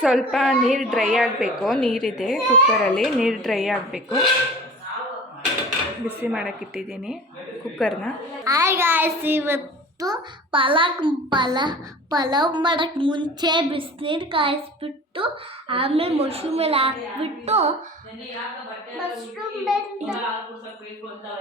ಸ್ವಲ್ಪ ನೀರು ಡ್ರೈ ಆಗಬೇಕು. ನೀರಿದೆ ಕುಕ್ಕರಲ್ಲಿ, ನೀರು ಡ್ರೈ ಆಗಬೇಕು. ಬಿಸಿ ಮಾಡೋಕ್ಕಿಟ್ಟಿದ್ದೀನಿ ಕುಕ್ಕರ್ನ. ಹಾಯ್ ಗಾಯ್ಸ್, ಇವತ್ತು ಪಲಾವ್ ಮಾಡೋಕ್ಕೆ ಮುಂಚೆ ಬಿಸಿನೀರು ಕಾಯಿಸ್ಬಿಟ್ಟು ಆಮೇಲೆ ಮಶ್ರೂಮ್ ಎಲ್ಲ ಹಾಕ್ಬಿಟ್ಟು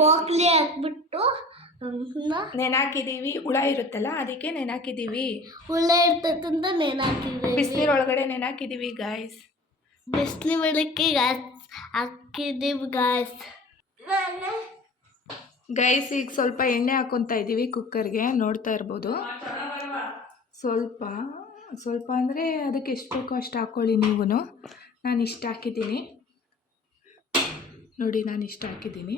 ಬಾಕ್ಲಿ ಹಾಕ್ಬಿಟ್ಟು ನೆನಾಕಿದ್ದೀವಿ. ಹುಳ ಇರುತ್ತಲ್ಲ ಅದಕ್ಕೆ ನೆನಾಕಿದ್ದೀವಿ. ಹುಳ ಇರ್ತದಂತ ನೆನಾಕಿದ್ದೀವಿ. ಬಿಸಿನೀರು ಒಳಗಡೆ ನೆನಾಕಿದ್ದೀವಿ ಗಾಯ್ಸ್. ಬಿಸಿನೀರು ಒಳಕ್ಕೆ ಹಾಕಿದ್ದೀವಿ ಗಾಯ್ಸ್. ಗೈಸ್ ಈಗ ಸ್ವಲ್ಪ ಎಣ್ಣೆ ಹಾಕ್ಕೊತಾ ಇದ್ದೀವಿ ಕುಕ್ಕರ್ಗೆ. ನೋಡ್ತಾ ಇರ್ಬೋದು. ಸ್ವಲ್ಪ ಅಂದರೆ ಅದಕ್ಕೆ ಎಷ್ಟು ಬೇಕೋ ಅಷ್ಟು ಹಾಕ್ಕೊಳ್ಳಿ ನೀವು. ನಾನು ಇಷ್ಟು ಹಾಕಿದ್ದೀನಿ ನೋಡಿ, ನಾನು ಇಷ್ಟು ಹಾಕಿದ್ದೀನಿ.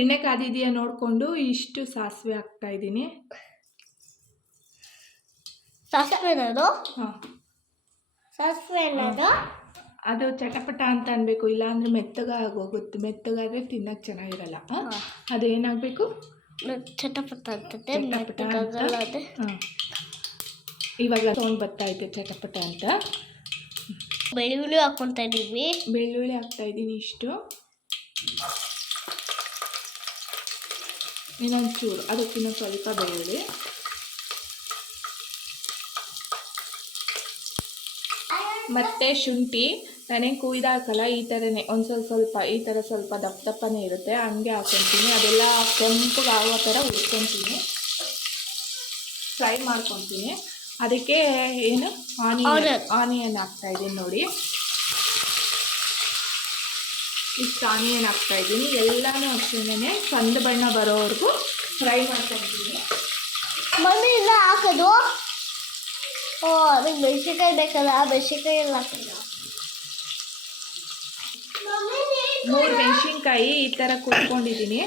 ಎಣ್ಣೆ ಕಾದಿದೆಯಾ ನೋಡಿಕೊಂಡು ಇಷ್ಟು ಸಾಸಿವೆ ಹಾಕ್ತಾಯಿದ್ದೀನಿ. ಸಾಸಿವೆ ಅದು ಚಟಪಟ ಅಂತ ಅನ್ಬೇಕು, ಇಲ್ಲಾಂದ್ರೆ ಮೆತ್ತಗ ಆಗೋಗುತ್ತೆ. ಮೆತ್ತಗಾದ್ರೆ ತಿನ್ನಕ್ಕೆ ಚೆನ್ನಾಗಿರಲ್ಲ. ಅದೇನಾಗಬೇಕು, ಚಟಪಟ ಅಂತದೆ. ಇವಾಗ ಸೌಂಡ್ ಬರ್ತಾ ಇದೆ ಚಟಪಟ ಅಂತ. ಬೆಳ್ಳುಳ್ಳಿ ಹಾಕ್ಕೊತಾ ಇದ್ದೀವಿ. ಬೆಳ್ಳುಳ್ಳಿ ಹಾಕ್ತಾ ಇದ್ದೀನಿ ಇಷ್ಟು. ಇನ್ನೊಂದು ಚೂರು, ಅದಕ್ಕಿಂತ ಸ್ವಲ್ಪ ಬೆಳ್ಳುಳ್ಳಿ. ಮತ್ತು ಶುಂಠಿ ನಾನೇನು ಕುಯ್ದು ಹಾಕಲ್ಲ, ಈ ಥರನೇ ಒಂದು ಸ್ವಲ್ಪ ಈ ಥರ ಸ್ವಲ್ಪ ದಪ್ಪ ದಪ್ಪನೇ ಇರುತ್ತೆ, ಹಂಗೆ ಹಾಕ್ಕೊತೀನಿ. ಅದೆಲ್ಲ ಕೆಂಪಗೆ ಆಗೋ ಥರ ಹುರ್ಕೊತೀನಿ, ಫ್ರೈ ಮಾಡ್ಕೊತೀನಿ. ಅದಕ್ಕೆ ಏನು ಆನಿಯನ್ ಹಾಕ್ತಾಯಿದ್ದೀನಿ ನೋಡಿ. ಇಷ್ಟು ಆನಿಯನ್ ಹಾಕ್ತಾಯಿದ್ದೀನಿ. ಎಲ್ಲನೂ ಅಷ್ಟೇ ಕಂದು ಬಣ್ಣ ಬರೋವರೆಗೂ ಫ್ರೈ ಮಾಡ್ಕೊತೀನಿ. ಮಮ್ಮಿ ಇಲ್ಲ ಹಾಕೋದು. ಅದಕ್ಕೆ ಮೆಣಸಿನ್ಕಾಯಿ ಬೇಕಲ್ಲ, ಮೆಣಸಿನ್ಕಾಯಿ ಎಲ್ಲ ಹಾಕೋದು. 3 ಮೆಣಸಿನ್ಕಾಯಿ ಈ ಥರ ಕುಟ್ಕೊಂಡಿದ್ದೀನಿ.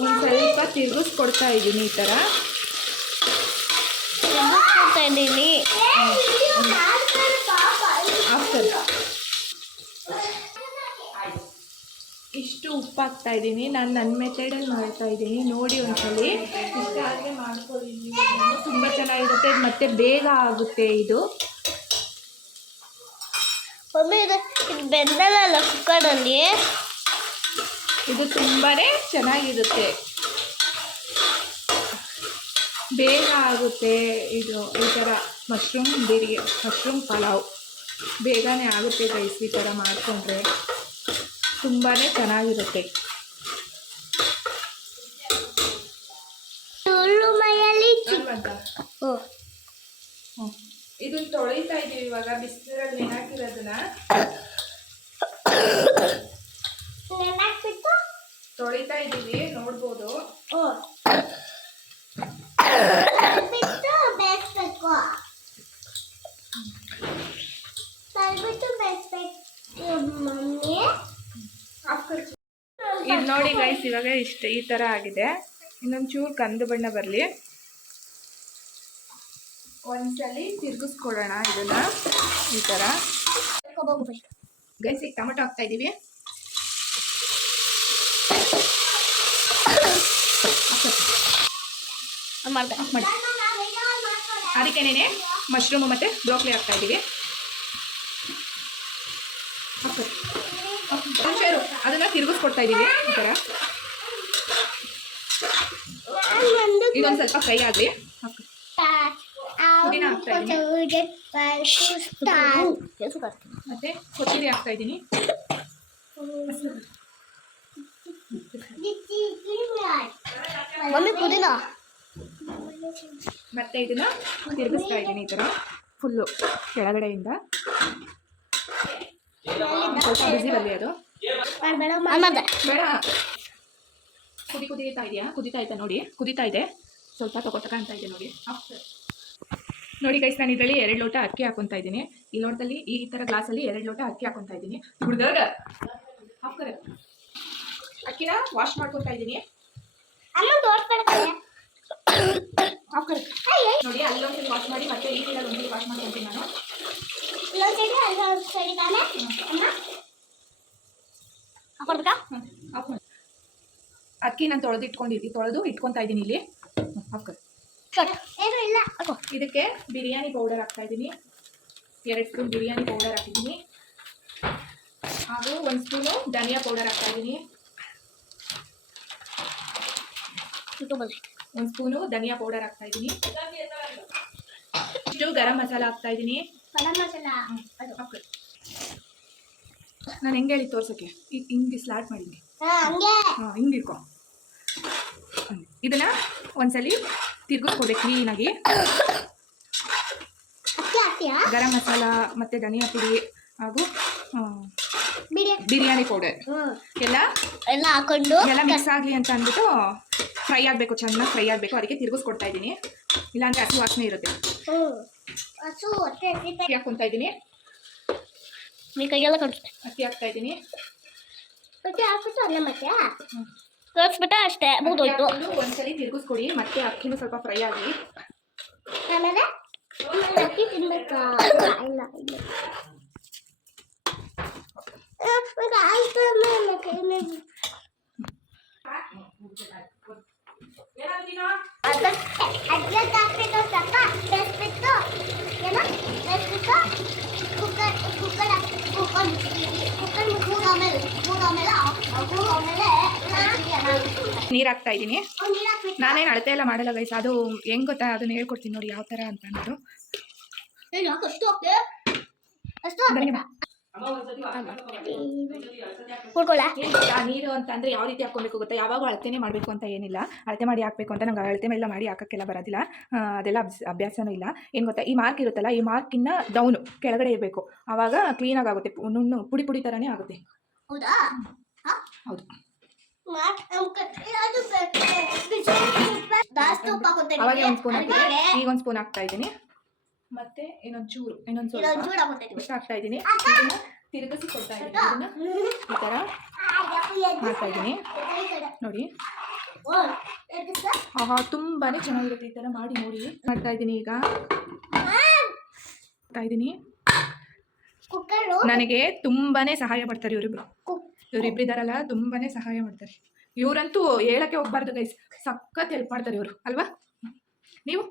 ಒಂದು ಸ್ವಲ್ಪ ತಿರುಗಿಸ್ಕೊಡ್ತಾ ಇದ್ದೀನಿ. ಈ ಥರ ಇದ್ದೀನಿ. ಇಷ್ಟು ಉಪ್ಪು ಹಾಕ್ತಾ ಇದ್ದೀನಿ. ನಾನು ನನ್ನ ಮೆಥಡಲ್ಲಿ ಮಾಡ್ತಾ ಇದ್ದೀನಿ, ನೋಡಿ ಒಂದ್ಸಲಿ. ಇಷ್ಟ ಆದರೆ ಮಾಡ್ಕೊಳ್ಳಿ, ತುಂಬ ಚೆನ್ನಾಗಿರುತ್ತೆ ಮತ್ತು ಬೇಗ ಆಗುತ್ತೆ ಇದು. ಮಮ್ಮಿ ಇದು ಬೆಂದಲ್ಲ ಕುಕ್ಕರಲ್ಲಿ, ಇದು ತುಂಬಾ ಚೆನ್ನಾಗಿರುತ್ತೆ, ಬೇಗ ಆಗುತ್ತೆ ಇದು. ಈ ಥರ ಮಶ್ರೂಮ್ ಪಲಾವ್ ಬೇಗನೆ ಆಗುತ್ತೆ ಗೈಸ್. ಈ ಥರ ಮಾಡಿಕೊಂಡ್ರೆ ತುಂಬಾ ಚೆನ್ನಾಗಿರುತ್ತೆ. ಇದನ್ನ ತೊಳಿತಾ ಇದ್ದೀವಿ ಇವಾಗ, ಬಿಸಿನೀರಲ್ಲಿ ನೆನಾಕಿರೋದನ್ನ ತೊಳಿತಾ ಇದ್ದೀವಿ, ನೋಡ್ಬೋದು. ಇದು ನೋಡಿ ಗೈಸ್, ಇವಾಗ ಈ ಥರ ಆಗಿದೆ. ಇನ್ನೊಂದು ಚೂರು ಕಂದು ಬಣ್ಣ ಬರಲಿ. ಒಂದ್ಸಲಿ ತಿರ್ಗಿಸ್ಕೊಡೋಣ ಇದನ್ನ ಈ ಥರ. ಗೈಸ್ ಈಗ ಟೊಮೆಟೊ ಹಾಕ್ತಾ ಇದ್ದೀವಿ. ಅದಕ್ಕೇನೆ ಮಶ್ರೂಮು ಮತ್ತು ಬ್ರೋಕ್ಲಿ ಹಾಕ್ತಾ ಇದ್ದೀವಿ. ಅದನ್ನ ತಿರುಗಿಸ್ಕೊಡ್ತಾ ಇದ್ದೀವಿ ಈ ಥರ. ಇದೊಂದು ಸ್ವಲ್ಪ ಫ್ರೈ ಆಗಲಿ. ಪುದೀನ ಹಾಕ್ತಾ ಇದ್ದೀನಿ ಮತ್ತು ಕೊತ್ತಂಬರಿ ಹಾಕ್ತಾ ಇದ್ದೀನಿ. ಮತ್ತೆ ಇದನ್ನ ತಿರುಗಿಸ್ತಾ ಇದ್ದೀನಿ ಈ ಥರ ಫುಲ್ಲು ಕೆಳಗಡೆಯಿಂದ. ಸ್ವಲ್ಪ ಬಿಸಿ ಬರಲಿ ಅದು. ಬೇಡ, ಕುದೀತಾ ಇದೆಯಾ? ಕುದೀತಾ ಐತೆ ನೋಡಿ, ಕುದೀತಾ ಇದೆ. ಸ್ವಲ್ಪ ತಗೋತಕ ಇದೆ ನೋಡಿ. ನೋಡಿ ಗೈಸ್, ನಾನು ಇದರಲ್ಲಿ 2 ಲೋಟ ಅಕ್ಕಿ ಹಾಕೊತಾ ಇದ್ದೀನಿ. ಈ ಲೋಟದಲ್ಲಿ ಈ ಥರ ಗ್ಲಾಸಲ್ಲಿ 2 ಲೋಟ ಅಕ್ಕಿ ಹಾಕೊತಾ ಇದ್ದೀನಿ. ಹುಡ್ದಾಗ ಅಕ್ಕಿನ ವಾಶ್ ಮಾಡ್ಕೊತಾ ಇದ್ದೀನಿ. ಅಮ್ಮ ತೋರ್ಸ್ಕೊಳ್ತಾರೆ ನೋಡಿ ಅಲ್ಲೊಂದ್ಸರಿ ವಾಶ್ ಮಾಡಿ ಮತ್ತೆ ಈ ಸೈಡಲ್ಲಿ ಒಂದ್ಸರಿ ವಾಶ್ ಮಾಡ್ಕೊತೀನಿ ನಾನು. ಇನ್ನೊಂದ್ಸರಿ ಅಲ್ಲೊಂದು ಸೈಡ್ ತಾನೆ ಅಮ್ಮ ಹಾಕೊಡ್ಬೇಕಾ? ಆಫ್ ಮಾಡಿ. ಅಕ್ಕಿ ನಾನು ತೊಳೆದು ಇಟ್ಕೊತಾ ಇದ್ದೀನಿ ಇಲ್ಲಿ. ಹಾಕೋದು ಏನು ಇಲ್ಲ. ಇದಕ್ಕೆ ಬಿರಿಯಾನಿ ಪೌಡರ್ ಹಾಕ್ತಾ ಇದ್ದೀನಿ. 2 ಸ್ಪೂನ್ ಬಿರಿಯಾನಿ ಪೌಡರ್ ಹಾಕಿದ್ದೀನಿ. ಹಾಗೂ 1 ಸ್ಪೂನು ಧನಿಯಾ ಪೌಡರ್ ಹಾಕ್ತಾ ಇದ್ದೀನಿ. 1 ಸ್ಪೂನು ಧನಿಯಾ ಪೌಡರ್ ಹಾಕ್ತಾ ಇದ್ದೀನಿ. ಇಷ್ಟು ಗರಂ ಮಸಾಲ ಹಾಕ್ತಾ ಇದ್ದೀನಿ. ಗರಂ ಮಸಾಲ ಅದು ಹಾಕೋದು. ನಾನು ಹೆಂಗೆ ಹೇಳಿ ತೋರ್ಸೋಕ್ಕೆ ಹಿಂಗೆ ಸ್ಲಾಟ್ ಮಾಡಿದ್ದೀನಿ. ಹಂಗೆ ಹಿಂಗೆ ಇಟ್ಕೊ. ಇದನ್ನ ಒಂದ್ಸಲಿ ತಿರ್ಗಿಸ್ಕೊಬೇಕು ಕ್ಲೀನಾಗಿ. ಅಕ್ಕಿ ಹಾಕ್ತೀಯಾ? ಗರಂ ಮಸಾಲ ಮತ್ತು ಧನಿಯಾ ಪುಡಿ ಹಾಗೂ ಬಿರಿಯಾನಿ ಪೌಡರ್ ಎಲ್ಲ ಹಾಕೊಂಡು ಎಲ್ಲ ಮಿಕ್ಸ್ ಆಗಲಿ ಅಂತ ಅಂದ್ಬಿಟ್ಟು ಫ್ರೈ ಆಗಬೇಕು, ಚೆನ್ನಾಗಿ ಫ್ರೈ ಆಗಬೇಕು. ಅದಕ್ಕೆ ತಿರ್ಗಿಸ್ಕೊಡ್ತಾ ಇದ್ದೀನಿ, ಇಲ್ಲಾಂದರೆ ಹಸಿ ವಾಸನೆ ಇರುತ್ತೆ. ಅಕ್ಕಿ ಹಾಕ್ಕೊತಾ ಇದ್ದೀನಿ. ಕೈಗೆಲ್ಲ ಕಳಿಸ್ತೆ ಅಕ್ಕಿ ಹಾಕ್ತಾ ಇದ್ದೀನಿ. ಅಕ್ಕಿ ಹಾಕ್ಬಿಟ್ಟು ಅನ್ನ ಮತ್ತೆ ಕಳಿಸ್ಬಿಟ್ಟ ಅಷ್ಟೇ ಮುಗಿದೋಯ್ತು. ಒಂದ್ಸಲಿ ತಿರ್ಗಿಸ್ಕೊಡಿ, ಮತ್ತೆ ಅಕ್ಕಿನೂ ಸ್ವಲ್ಪ ಫ್ರೈ ಆಗಲಿ. ಆಮೇಲೆ ಅಕ್ಕಿ ತಿನ್ಬೇಕಾ? ಇಲ್ಲ ಇಲ್ಲ ಆಯ್ತು. ಅಡ್ರೆಸ್ ಹಾಕ್ಬಿಟ್ಟು ಸ್ವಲ್ಪ ಬೇಯಿಸ್ಬಿಟ್ಟು ಏನೋ ಬೇಯಿಸ್ಬಿಟ್ಟು ಕುಕ್ಕರ್ ನೀರು ಹಾಕ್ತಾ ಇದ್ದೀನಿ. ನಾನೇನು ಅಳತೆ ಎಲ್ಲ ಮಾಡಲ್ಲ ಗೈಸ್, ಅದು ಹೆಂಗೆ ಗೊತ್ತಾ, ಅದನ್ನ ಹೇಳ್ಕೊಡ್ತೀನಿ ನೋಡಿ ಯಾವ ಥರ ಅಂತ ಅಂದ್ಬಿಟ್ಟು. ನೀರು ಅಂತ ಅಂದರೆ ಯಾವ ರೀತಿ ಹಾಕ್ಕೊಬೇಕು ಗೊತ್ತಾ, ಯಾವಾಗ ಅಳತೆನೇ ಮಾಡಬೇಕು ಅಂತ ಏನಿಲ್ಲ. ಅಳತೆ ಮಾಡಿ ಹಾಕಬೇಕು ಅಂತ ನಂಗೆ ಅಳತೆ ಎಲ್ಲ ಮಾಡಿ ಹಾಕೋಕ್ಕೆಲ್ಲ ಬರೋದಿಲ್ಲ, ಅದೆಲ್ಲ ಅಭ್ಯಾಸನೂ ಇಲ್ಲ. ಏನು ಗೊತ್ತಾ, ಈ ಮಾರ್ಕ್ ಇರುತ್ತಲ್ಲ, ಈ ಮಾರ್ಕಿನ್ನ ಡೌನು ಕೆಳಗಡೆ ಇರಬೇಕು, ಆವಾಗ ಕ್ಲೀನಾಗಿ ಆಗುತ್ತೆ, ನುಣ್ಣು ಪುಡಿ ಪುಡಿ ಥರನೇ ಆಗುತ್ತೆ. ಹೌದಾ? ಹೌದು. ಅವಾಗ 1 ಸ್ಪೂನ್ ಹಾಕಿದೆ, ಈಗ 1 ಸ್ಪೂನ್ ಹಾಕ್ತಾ ಇದ್ದೀನಿ. ಮತ್ತೆ ಇನ್ನೊಂದು ಸ್ವಲ್ಪ ಹಾಕ್ತಾ ಇದ್ದೀನಿ. ಇದನ್ನ ತಿರುಗಿಸಿ ಕೊಡ್ತಾ ಇದ್ದೀನಿ. ಇದನ್ನ ಈ ಥರ ಮಾಡ್ತಾ ಇದ್ದೀನಿ ನೋಡಿ. ತುಂಬಾ ಚೆನ್ನಾಗಿರುತ್ತೆ, ಈ ಥರ ಮಾಡಿ ನೋಡಿ. ಮಾಡ್ತಾ ಇದ್ದೀನಿ ಈಗ ಇದ್ದೀನಿ. ನನಗೆ ತುಂಬಾ ಸಹಾಯ ಮಾಡ್ತಾರೆ ಇವರಿಬ್ಬರಿದಾರಲ್ಲ, ತುಂಬಾ ಸಹಾಯ ಮಾಡ್ತಾರೆ. ಇವರಂತೂ ಹೇಳಕ್ಕೆ ಹೋಗ್ಬಾರ್ದು ಗೈಸ್, ಸಖತ್ ಹೆಲ್ಪ್ ಮಾಡ್ತಾರೆ ಇವರು, ಅಲ್ವಾ? ನೀವು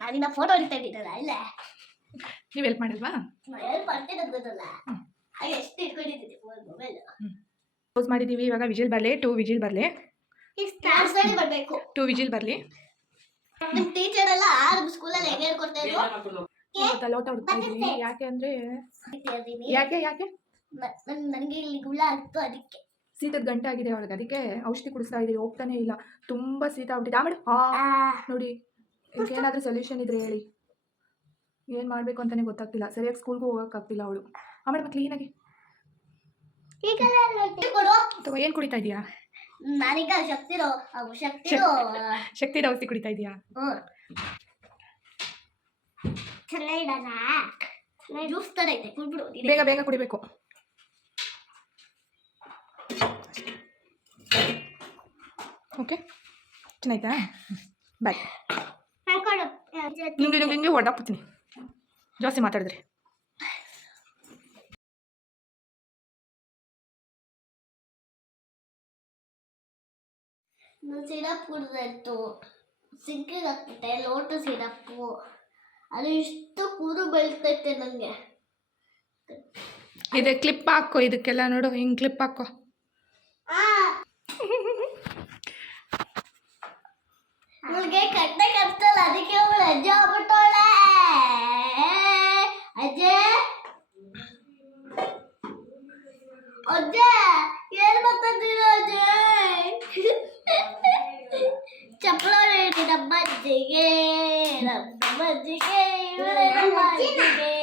ನಾನಿನ್ನ ಫೋಟೋ ಹೊಡಿತಾ ಇದ್ದೀನಲ್ಲ, ಇಲ್ಲ ನೀವು ಹೆಲ್ಪ್ ಮಾಡಿಲ್ವಾ? ಕ್ಲೋಸ್ ಮಾಡಿದ್ದೀವಿ. ಇವಾಗ ವಿಜಿಲ್ ಬರಲಿ, 2 ವಿಜಿಲ್ ಬರಲಿ, 2 ವಿಜಿಲ್ ಬರಲಿ. ನಿಮ್ಮ ಟೀಚರ್ ಎಲ್ಲ ಸ್ಕೂಲಲ್ಲಿ ಹೇಗೆ ಹೇಳ್ಕೊಡ್ತಾ ಇದ್ರು? ಲೋಟ ಹುಡುಕ್ತಾ ಇದ್ದೀನಿ. ಯಾಕೆ ಅಂದರೆ ಯಾಕೆ ನನಗೆ ಇಲ್ಲಿ ಗುಳ ಆಗ್ತು, ಅದಕ್ಕೆ ಶೀತದ ಗಂಟೆ ಆಗಿದೆ ಅವಳಿಗೆ, ಅದಕ್ಕೆ ಔಷಧಿ ಕುಡಿಸ್ತಾ ಇದ್ದೀವಿ. ಹೋಗ್ತಾನೆ ಇಲ್ಲ, ತುಂಬ ಶೀತ ಆಗ್ಬಿಟ್ಟಿದೆ. ಆಮೇಲೆ ನೋಡಿ, ಏನಾದರೂ ಸೊಲ್ಯೂಷನ್ ಇದ್ರೆ ಹೇಳಿ. ಏನು ಮಾಡಬೇಕು ಅಂತಲೇ ಗೊತ್ತಾಗ್ತಿಲ್ಲ, ಸರಿಯಾಗಿ ಸ್ಕೂಲ್ಗೂ ಹೋಗೋಕ್ಕಾಗ್ತಿಲ್ಲ ಅವಳು. ಆಮೇಲೆ ಕ್ಲೀನಾಗಿ ಏನು ಕುಡಿತಾ ಇದೆಯಾ? ನಾನೀಗ ಶಕ್ತಿರೋ ಔಷಧಿ ಕುಡಿತಾ ಇದೆಯಾ? ಚೆನ್ನಾಗಿಡಣ, ಜ್ಯೂಸ್ ಥರ ಐತೆ, ಕುಡ್ಬಿಡು. ಬೇಗ ಬೇಗ ಕುಡಿಬೇಕು. ಓಕೆ, ಚೆನ್ನಾಯ್ತಾ? ಬಾಯ್. ನಿಮಗೆ ಹೊಡೆದಾಕ್ಬಿಡ್ತೀನಿ ಜಾಸ್ತಿ ಮಾತಾಡಿದ್ರೆ. ಸಿರಪ್ ಕುಡಿದಾಯ್ತು, ಸಿಂಕಿಗೆ ಹಾಕ್ಬಿಟ್ಟೆ ಲೋಟ ಸಿರಪ್ಪು. ಅದು ಇಷ್ಟು ಕೂರು ಬೆಳ್ತೈತೆ ನನಗೆ. ಇದೆ ಕ್ಲಿಪ್ ಹಾಕೋ, ಇದಕ್ಕೆಲ್ಲ ನೋಡು, ಹಿಂಗೆ ಕ್ಲಿಪ್ ಹಾಕೋ. ಅವಳಿಗೆ ಕಟ್ಟೆ ಕಟ್ತಲ್ಲ, ಅದಕ್ಕೆ ಅವಳು ಅಜ್ಜ ಆಗ್ಬಿಟ್ಟವಳೆ. ಅಜ್ಜ ಏನು ಮಾತಾಡ್ತೀರ ಅಜ್ಜ? ಚಪ್ಪಳ ನಮ್ಮ ಅಜ್ಜಿಗೆ, ನಮ್ಮ ಅಜ್ಜಿಗೆ, ನಮ್ಮ ಅಜ್ಜಿಗೆ,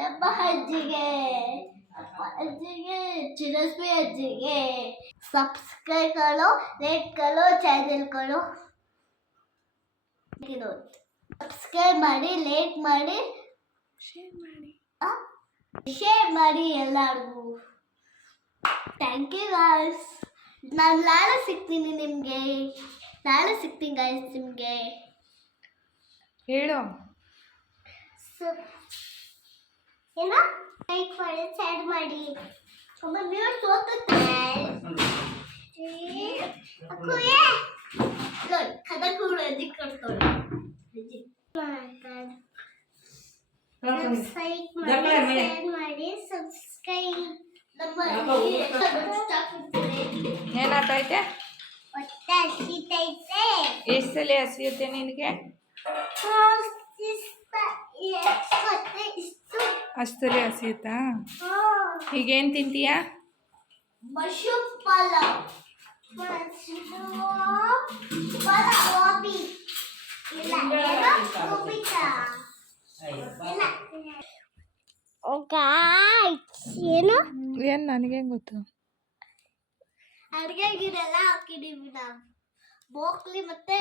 ನಮ್ಮ ಅಜ್ಜಿಗೆ, ಅಜ್ಜಿಗೆ, ಚಿರಸ್ಮಿ ಅಜ್ಜಿಗೆ. ಸಬ್ಸ್ಕ್ರೈಬ್ಗಳು, ಲೈಕ್ಗಳು, ಚಾನೆಲ್ಗಳು ಸಬ್ಸ್ಕ್ರೈಬ್ ಮಾಡಿ, ಲೈಕ್ ಮಾಡಿ, ಶೇರ್ ಮಾಡಿ ಎಲ್ಲರಿಗೂ. Thank you guys. ನಾನು ನಾಳೆ ಸಿಗ್ತೀನಿ ಗಾಯ್ಸ್ ನಿಮಗೆ. ಹೇಳು. ಏನೋ ಲೈಕ್ ಮಾಡಿ ಶೇರ್ ಮಾಡಿ. ಒಮ್ಮೆ ನೀವು ಸೋತುತ್ತೆ ಅಕ್ಕುಯೇ ಲೋಡ್ ಕದ ಕೂಡ ಎದಿ ಕೊಡ್ತಾಳೆ. ಶೇರ್ ಮಾಡಿ ಸಬ್ಸ್ಕ್ರೈಬ್. ಏನಾಗ್ತೈತೆ? ಹೊಟ್ಟೆ ಹಸಿತೈತೆ. ಎಷ್ಟು ಸಲ ಹಸಿಯುತ್ತೆ ನಿನಗೆ? ಅಷ್ಟು ಸಲ ಹಸಿಯುತ್ತಾ? ಈಗೇನು ತಿಂತೀಯಾ? ಮಶ್ರೂಮ್ ಪಲಾವ್. ಏನು ಏನು ನನಗೇನು ಗೊತ್ತು? ಅಡುಗೆ ಗಿರೆಲ್ಲ ಹಾಕಿದೀವಿ ನಾವು. ಬೋಕ್ಲಿ ಮತ್ತೆ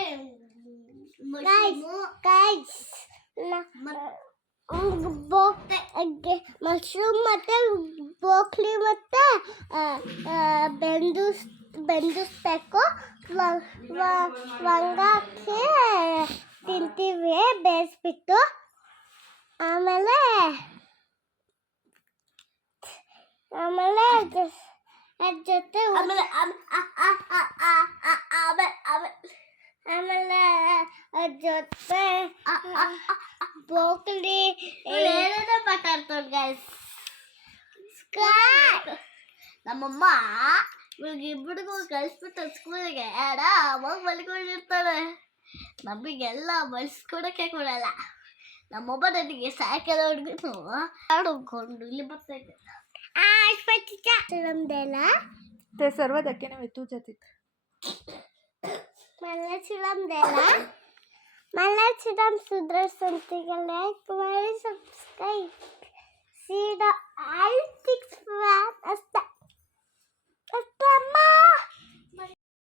ಮಶ್ರೂಮ್ ಮತ್ತೆ ಬೋಕ್ಲಿ ಮತ್ತೆ ಬೆಂದಿಸ್ಬೇಕು. ಲವಂಗ ಹಾಕಿ ತಿಂತೀವಿ ಬೇಯಿಸ್ಬಿಟ್ಟು. ಆಮೇಲೆ ಅದ್ರ ಜೊತೆ ಆಮೇಲೆ ಅದ್ರ ಜೊತೆ ಬೋಕ್ಲಿ ಏನೇನೋ ಮಾತಾಡ್ತಾರೆ ಗೈಸ್. ನಮ್ಮಮ್ಮ ಇಬ್ಬರಿಗೂ ಕಳಿಸ್ಬಿಟ್ಟು ಸ್ಕೂಲಿಗೆ ಆರಾಮಾಗಿ ಮಲ್ಕೊಂಡಿರ್ತಾರೆ. ನಮಗೆಲ್ಲ ಬಳ್ಸ್ಕೊಡಕ್ಕೆ ಕೊಡಲ್ಲ. ನಮ್ಮಮ್ಮ ನನಗೆ ಸಾಯಂಕಾಲ ಹುಡುಗನು ಆಡ್ಕೊಂಡು ಇಲ್ಲಿ ಬರ್ತೈತೆ. ते सर्व धक्क्याने वे तू जातीत. मला चिडम सुधर संती लाईक